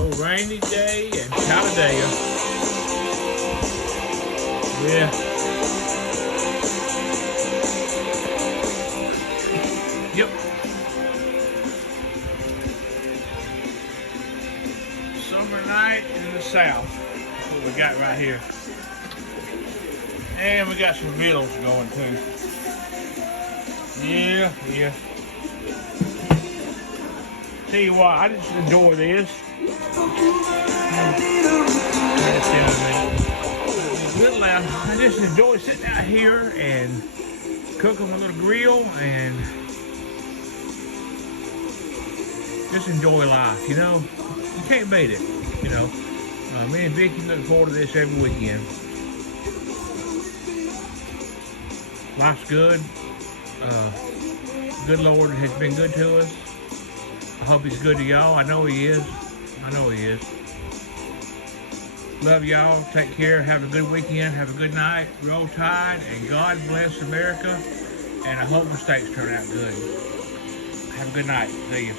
Oh, rainy day in Talladega. Yeah. Yep. Summer night in the South. That's what we got right here. And we got some reels going too. Yeah. Tell you what, I just enjoy this. Little I just enjoy sitting out here and cook on a little grill and just enjoy life, you know. You can't beat it, you know. Me and Vicky look forward to this every weekend. Life's good. Good Lord has been good to us. I hope he's good to y'all. I know he is. Love y'all. Take care. Have a good weekend. Have a good night. Roll Tide. And God bless America. And I hope the states turn out good. Have a good night. See you.